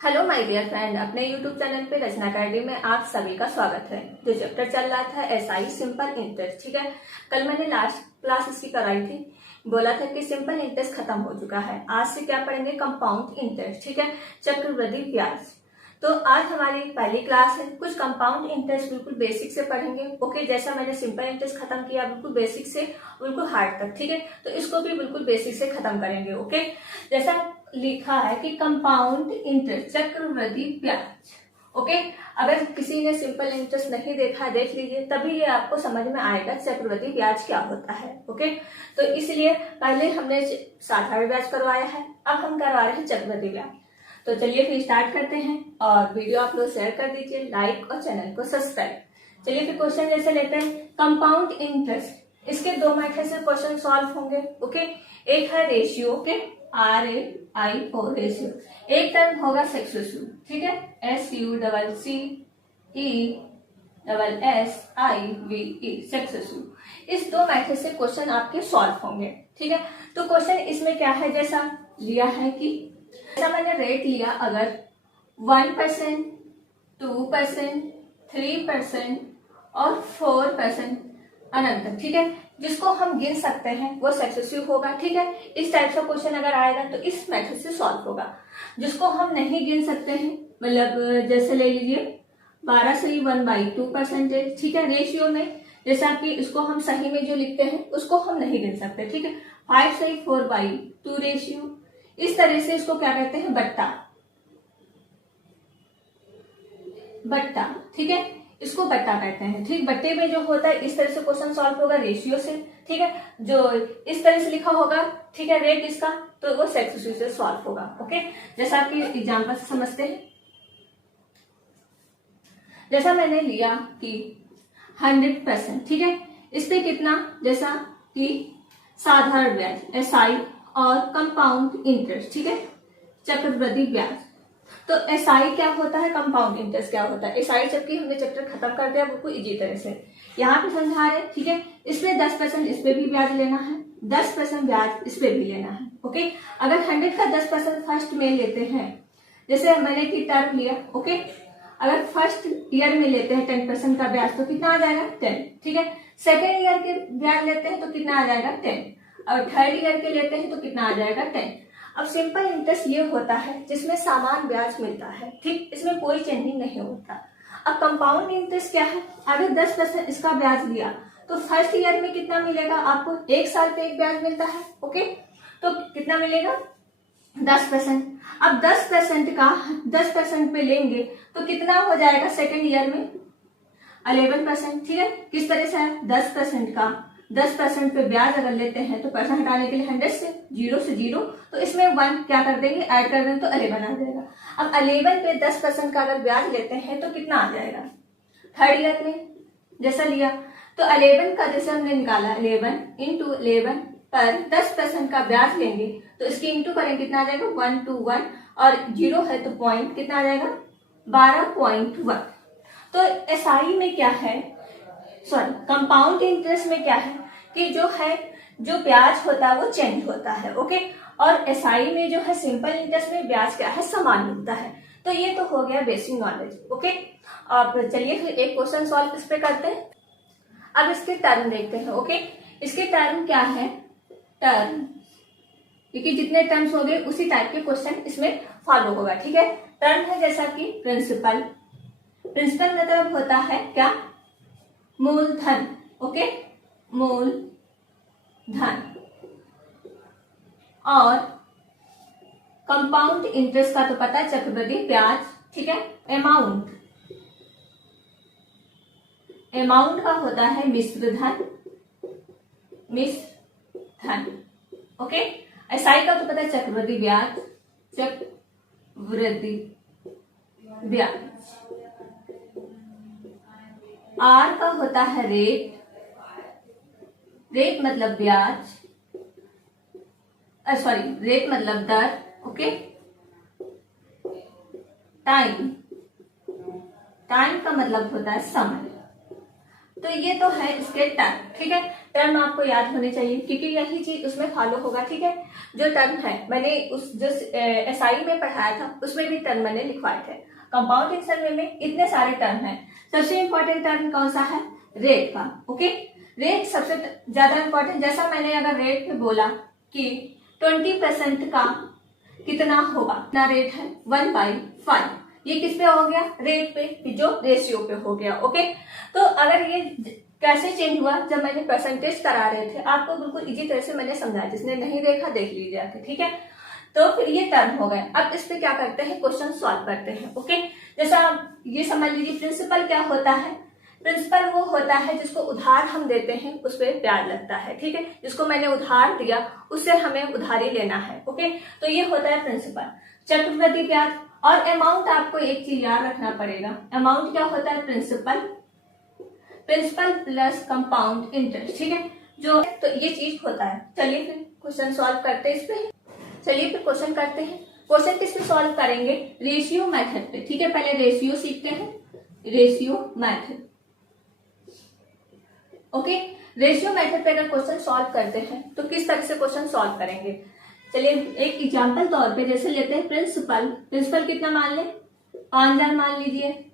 Hello my dear friend, अपने YouTube channel पे रचना academy में आप सभी का स्वागत है। जो चैप्टर चल रहा था एसआई सिंपल इंटरेस्ट, ठीक है। कल मैंने लास्ट क्लास इसकी कराई थी, बोला था कि सिंपल इंटरेस्ट खत्म हो चुका है। आज से क्या पढ़ेंगे? कंपाउंड इंटरेस्ट, ठीक है, चक्रवृद्धि ब्याज। तो आज हमारी पहली क्लास है। कुछ कंपाउंड इंटरेस्ट बिल्कुल बेसिक से पढ़ेंगे, ओके। जैसा मैंने सिंपल इंटरेस्ट खत्म किया बिल्कुल बेसिक से बिल्कुल हार्ड तक, ठीक है। तो इसको भी बिल्कुल बेसिक से खत्म करेंगे, ओके। जैसा लिखा है कि कंपाउंड इंटरेस्ट चक्रवृद्धि ब्याज, ओके। अगर किसी ने सिंपल इंटरेस्ट नहीं देखा, देख लीजिए, तभी ये आपको समझ में आएगा चक्रवृद्धि ब्याज क्या होता है, ओके। तो इसलिए पहले हमने साधारण ब्याज करवाया है, अब हम करवा रहे हैं चक्रवृद्धि ब्याज। तो चलिए फिर स्टार्ट करते हैं, और वीडियो आप लोग शेयर कर दीजिए, लाइक और चैनल को सब्सक्राइब। चलिए फिर क्वेश्चन जैसे लेते हैं कंपाउंड इंटरेस्ट। इसके दो मेथड से क्वेश्चन सॉल्व होंगे, ओके। एक है रेशियो, ओके, RAIO रेशियो। एक टर्म होगा सक्सेसिव, ठीक है, SUCCESSIVE सक्सेसिव। इस दो मेथड से क्वेश्चन आपके सॉल्व होंगे, ठीक है। तो क्वेश्चन इसमें क्या है, जैसा लिया है कि जैसा मैंने रेट लिया, अगर 1%, 2%, 3% और 4% अनंत, ठीक है, जिसको हम गिन सकते हैं वो सक्सेसिव होगा, ठीक है। इस टाइप का क्वेश्चन अगर आएगा तो इस मेथड से सॉल्व होगा। जिसको हम नहीं गिन सकते हैं, मतलब जैसे ले लीजिए 12 से 1/2%, ठीक है। रेशियो में जैसा कि इसको हम सही में जो लिखते हैं उसको हम नहीं गिन सकते, ठीक है। 5 से 4/2 रेशियो। इस तरह से इसको क्या कहते हैं? बट्टा, ठीक है, इसको बट्टा कहते हैं, ठीक। बट्टे में जो होता है इस तरह से क्वेश्चन सॉल्व होगा रेशियो से, ठीक है। जो इस तरह से लिखा होगा, ठीक है, रेट इसका, तो वो सक्सेसिव से सॉल्व होगा, ओके। जैसा कि एग्जांपल से समझते हैं, जैसा मैंने लिया कि 100%, ठीक है। इस पे कितना, जैसा कि साधारण ब्याज एसआई और कंपाउंड इंटरेस्ट, ठीक है, चक्रवृद्धि ब्याज। तो एसआई क्या होता है, कंपाउंड इंटरेस्ट क्या होता है। एसआई जबकि हमने चैप्टर खत्म कर दिया बिल्कुल इजी तरह से, यहाँ पे समझा रहे, ठीक है। इसमें 10% इस पे भी ब्याज लेना है, 10% ब्याज इस पे भी लेना है, ओके। अगर 100 का 10% फर्स्ट में लेते हैं, जैसे मैंने की टर्म लिया, ओके। अगर फर्स्ट ईयर में लेते हैं 10% का ब्याज तो कितना आ जाएगा? 10, ठीक है। सेकेंड ईयर के ब्याज लेते हैं तो कितना आ जाएगा? 10। और थर्ड ईयर के लेते हैं तो कितना आ जाएगा? 10। अब सिंपल इंटरेस्ट ये होता है जिसमें समान ब्याज मिलता है, ठीक, इसमें कोई चेंजिंग नहीं होता। अब कंपाउंड इंटरेस्ट क्या है, अगर 10% इसका ब्याज लिया तो फर्स्ट ईयर में कितना मिलेगा आपको? एक साल पे एक ब्याज मिलता है, ओके। तो कितना मिलेगा? 10%। अब 10% का 10% पे लेंगे तो कितना हो जाएगा सेकेंड ईयर में? 11%, ठीक है। किस तरह से है? 10% का 10% पे ब्याज अगर लेते हैं तो परसेंट हटाने के लिए 100 से 0 तो इसमें 1 क्या कर देंगे? ऐड कर देंगे तो 11 आ जाएगा। अब 11 पे 10% का अगर ब्याज लेते हैं तो कितना आ जाएगा? थर्ड ईयर में जैसा लिया तो 11 का जैसे हमने निकाला 11 इंटू 11 पर 10% का ब्याज लेंगे तो इसकी इंटू करेंगे, कितना आ जाएगा? 1 to 1 और 0 है तो पॉइंट कितना आ जाएगा? 12.1। तो एसआई में क्या है, सॉरी कंपाउंड इंटरेस्ट में क्या है कि जो ब्याज होता है वो चेंज होता है, ओके। और एसआई में जो है सिंपल इंटरेस्ट में ब्याज क्या है? समान मिलता है। तो ये तो हो गया बेसिक नॉलेज, ओके। अब चलिए फिर एक क्वेश्चन सॉल्व इस पे करते हैं। अब इसके टर्म देखते हैं, ओके। इसके टर्म क्या है? टर्म, क्योंकि जितने टर्म्स हो गए उसी टाइप के क्वेश्चन इसमें फॉलो होगा, ठीक है। टर्म है जैसा कि प्रिंसिपल मतलब होता है क्या? मूलधन, ओके, मूलधन। और कंपाउंड इंटरेस्ट का तो पता है, चक्रवृद्धि ब्याज, ठीक है। अमाउंट का होता है मिश्र धन, ओके। एसआई का तो पता है चक्रवृद्धि ब्याज। आर का होता है रेट मतलब ब्याज, रेट मतलब दर, ओके। टाइम का मतलब होता है समय। तो ये तो है इसके टर्म, ठीक है। टर्म आपको याद होने चाहिए क्योंकि यही चीज उसमें फॉलो होगा, ठीक है। जो टर्म है मैंने उस जो एसआई में पढ़ाया था उसमें भी टर्म मैंने लिखवाए थे। कंपाउंडिंग सर्वे में इतने सारे टर्म है। सबसे इंपॉर्टेंट टर्म कौन सा है? रेट का, ओके। रेट सबसे ज्यादा इंपॉर्टेंट, जैसा मैंने अगर रेट पे बोला कि 20% का कितना होगा, कितना रेट है 1/5, ये किस पे हो गया? रेट पे, जो रेशियो पे हो गया, ओके। तो अगर ये कैसे चेंज हुआ, जब मैंने परसेंटेज करा रहे थे आपको बिल्कुल इजी तरह से मैंने समझाया, जिसने नहीं देखा देख लीजिए आके, ठीक है। तो फिर ये टर्म हो गए। अब इस पे क्या करते हैं? क्वेश्चन सॉल्व करते हैं, ओके। जैसा ये समझ लीजिए प्रिंसिपल क्या होता है। प्रिंसिपल वो होता है जिसको उधार हम देते हैं उस पर ब्याज लगता है, ठीक है। जिसको मैंने उधार दिया उससे हमें उधारी लेना है, ओके। तो ये होता है प्रिंसिपल। चक्रवृद्धि ब्याज और अमाउंट, आपको एक चीज याद रखना पड़ेगा। अमाउंट क्या होता है? प्रिंसिपल प्लस कंपाउंड इंटरेस्ट, ठीक है। जो तो ये चीज होता है। चलिए फिर क्वेश्चन सॉल्व करते हैं इस पे। चलिए फिर क्वेश्चन करते हैं। क्वेश्चन किस पे सॉल्व करेंगे? रेशियो मेथड पे, ठीक है। पहले रेशियो सीखते हैं, ratio method, okay. Ratio method पे अगर क्वेश्चन सॉल्व करते हैं तो किस तरह से क्वेश्चन सॉल्व करेंगे? चलिए एक एग्जांपल तौर पे जैसे लेते हैं प्रिंसिपल कितना मान लें? 5000 मान लीजिए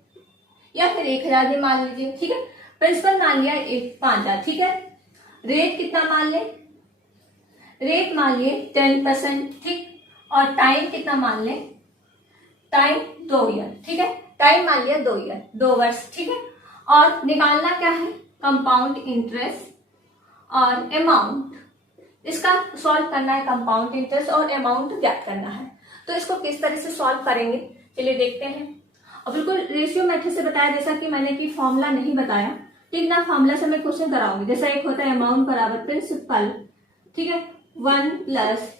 या फिर 1000 भी मान लीजिए, ठीक है। प्रिंसिपल मान लिया 5000, ठीक है। रेट कितना मान लें? रेट मान लिए 10%, ठीक। और टाइम कितना मान लें? टाइम 2 ईयर, ठीक है। टाइम मान लिया 2 ईयर, 2 वर्ष, ठीक है। और निकालना क्या है? कंपाउंड इंटरेस्ट और अमाउंट। इसका सॉल्व करना है, कंपाउंड इंटरेस्ट और अमाउंट ज्ञात करना है। तो इसको किस तरह से सॉल्व करेंगे चलिए देखते हैं। और बिल्कुल रेशियो मेथड से बताया, जैसा कि मैंने कि फॉर्मूला नहीं बताया, ठीक ना। फॉर्मूला से मैं क्वेश्चन कराऊंगी। जैसा एक होता है अमाउंट बराबर प्रिंसिपल, ठीक है, 1 प्लस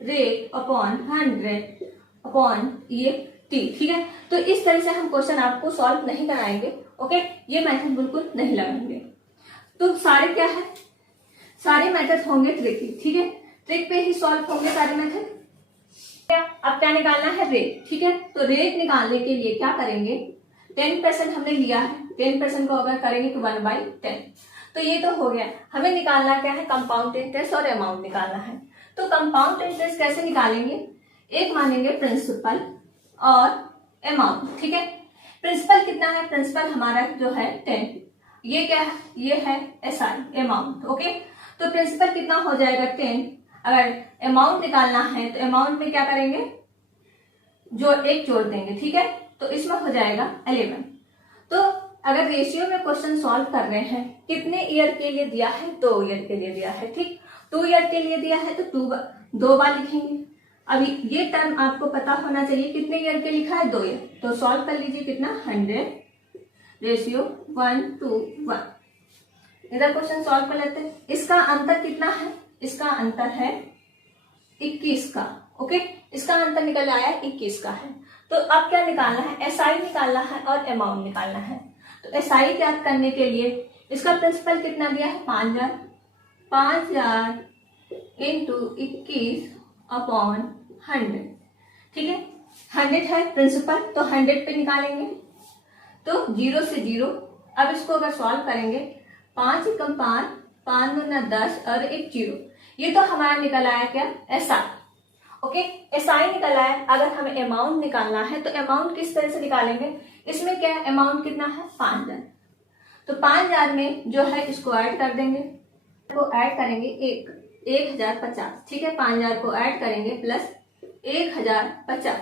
रेट अपॉन 100 अपॉन ये टी, ठीक है। तो इस तरह से हम क्वेश्चन आपको सॉल्व नहीं कराएंगे, ओके। ये मेथड बिल्कुल नहीं लगाएंगे। तो सारे क्या है? सारे मेथड होंगे ट्रिकी, ठीक है। ट्रिक पे ही सॉल्व होंगे सारे मेथड। अब क्या निकालना है? रेट, ठीक है। तो रेट निकालने के लिए क्या करेंगे? 10% हमने लिया है, 10% को अगर करेंगे तो 1/10। तो ये तो हो गया। हमें निकालना क्या है? कंपाउंड इंटरेस्ट और अमाउंट निकालना है। तो कंपाउंड इंटरेस्ट कैसे निकालेंगे? एक मानेंगे प्रिंसिपल और अमाउंट, ठीक है। प्रिंसिपल कितना है? प्रिंसिपल हमारा जो है 10, ये क्या है? ये है एसआई अमाउंट, ओके। तो प्रिंसिपल कितना हो जाएगा? 10। अगर अमाउंट निकालना है तो अमाउंट में क्या करेंगे? जो एक जोड़ देंगे, ठीक है। तो इसमें हो जाएगा 11। तो अगर रेशियो में क्वेश्चन सॉल्व कर रहे हैं, कितने ईयर के लिए दिया है? 2 ईयर के लिए दिया है, ठीक। 2 ईयर के लिए दिया है तो 2 बार लिखेंगे। अभी ये टर्म आपको पता होना चाहिए, कितने ईयर के लिखा है? 2 ईयर। तो सॉल्व कर लीजिए, कितना? 100 रेशियो 1:1। इधर क्वेश्चन सॉल्व कर लेते हैं। इसका अंतर कितना है? इसका अंतर है 21 का, ओके। इसका अंतर निकल आया 21 का है। तो अब क्या निकालना है? एसआई निकालना है और अमाउंट निकालना है। तो एसआई ज्ञात करने के लिए इसका प्रिंसिपल कितना दिया है? 5000। 5000 इंटू 21 अपॉन 100, ठीक है। 100 है प्रिंसिपल, तो 100 पे निकालेंगे तो 0 से 0। अब इसको अगर सॉल्व करेंगे, 5 एकम 5, 5 दूना 10 और 1 0। ये तो हमारा निकल आया क्या? SI, okay. एसआई निकल आया। अगर हमें अमाउंट निकालना है तो अमाउंट किस तरह से निकालेंगे? इसमें क्या है? अमाउंट कितना है? 5000। तो 5000 में जो है इसको ऐड कर देंगे, को ऐड करेंगे 1050, ठीक है। 5000 को ऐड करेंगे प्लस 1050,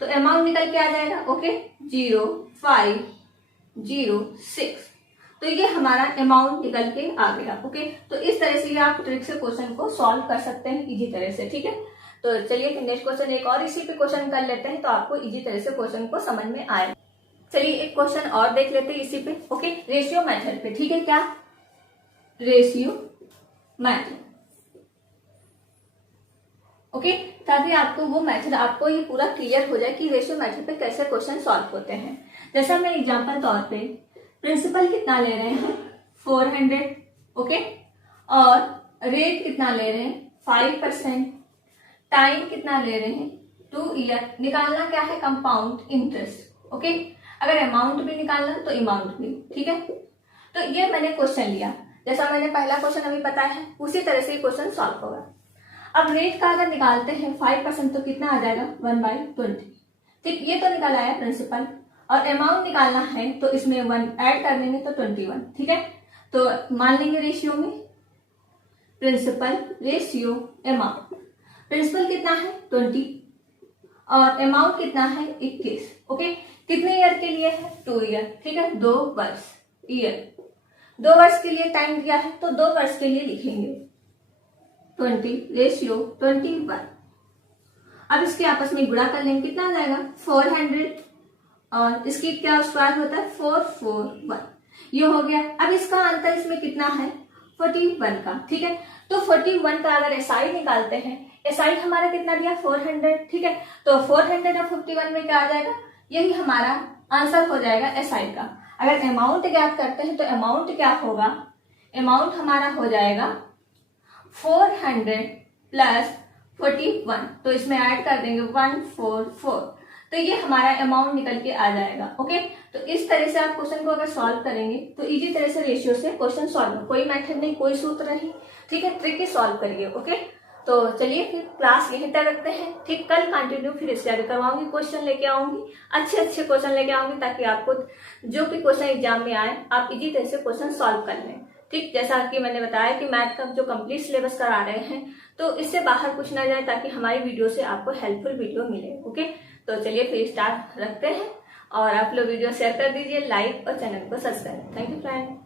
तो अमाउंट निकल के आ जाएगा, ओके, 0506। तो ये हमारा अमाउंट निकल के आ गया, ओके। तो इस तरह से आप ट्रिक से क्वेश्चन को सॉल्व कर सकते हैं इजी तरह से, ठीक है। तो चलिए फिर नेक्स्ट क्वेश्चन एक और इसी पे क्वेश्चन कर लेते हैं, तो आपको इजी तरह से क्वेश्चन को समझ में आए। चलिए एक क्वेश्चन और देख लेते हैं इसी पे, ओके। रेशियो मेथड पे, ठीक है। क्या? Ratio method, okay. ताकि आपको वो मेथड, आपको ये पूरा क्लियर हो जाए कि रेशियो मेथड पे कैसे क्वेश्चन सॉल्व होते हैं। जैसा मैं एग्जांपल तौर पे प्रिंसिपल कितना ले रहे हैं? 400, ओके। और रेट कितना ले रहे हैं? 5%। टाइम कितना ले रहे हैं? 2 ईयर। निकालना क्या है? Compound interest, okay. अगर अमाउंट भी निकालना तो अमाउंट भी, ठीक है। तो ये मैंने क्वेश्चन लिया, जैसा मैंने पहला क्वेश्चन अभी बताया है उसी तरह से क्वेश्चन सॉल्व होगा। अब रेट का अगर निकालते हैं 5% तो कितना आ जाएगा 1/20। ठीक, ये तो निकाला है प्रिंसिपल, और अमाउंट निकालना है तो इसमें 1 ऐड कर देंगे तो 21। ठीक है, तो मान लेंगे रेशियो में प्रिंसिपल रेशियो अमाउंट। प्रिंसिपल कितना है 20 और अमाउंट कितना है 21। ओके, कितने ईयर के लिए है 2 ईयर। ठीक है, 2 वर्ष, ईयर 2 वर्ष के लिए टाइम दिया है तो 2 वर्ष के लिए लिखेंगे 20 रेशियो 21। अब इसके आपस में गुणा कर लेंगे, कितना आ जाएगा 400 और इसकी क्या स्क्वायर होता है 441। ये हो गया। अब इसका अंतर इसमें कितना है 41 का। ठीक है, तो 41 का अगर एसआई निकालते हैं, एसआई हमारा कितना दिया 400। ठीक है, तो 400 और 51 में क्या आ जाएगा, यही हमारा आंसर हो जाएगा एसआई का। अगर अमाउंट ज्ञात करते हैं तो अमाउंट क्या होगा, अमाउंट हमारा हो जाएगा 400 प्लस 41, तो इसमें ऐड कर देंगे 144, तो ये हमारा अमाउंट निकल के आ जाएगा। ओके, तो इस तरह से आप क्वेश्चन को अगर सॉल्व करेंगे तो इजी तरह से रेशियो से क्वेश्चन सॉल्व, कोई मेथड नहीं, कोई सूत्र नहीं। ठीक है, ट्रिक ही सॉल्व करिए। ओके, तो चलिए फिर क्लास यहीं तक रखते हैं। ठीक, कल कंटिन्यू फिर इससे आगे करवाऊंगी, क्वेश्चन लेके आऊंगी, अच्छे क्वेश्चन लेके आऊंगी, ताकि आपको जो भी क्वेश्चन एग्जाम में आए आप इजी तरह से क्वेश्चन सॉल्व कर लें। ठीक, जैसा कि मैंने बताया कि मैथ का जो कंप्लीट सिलेबस करा रहे हैं तो इससे बाहर कुछ ना जाए, ताकि हमारी वीडियो से आपको हेल्पफुल वीडियो मिले। ओके, तो चलिए फिर स्टार्ट रखते हैं, और आप लोग वीडियो शेयर कर दीजिए, लाइक और चैनल को सब्सक्राइब। Thank you friend.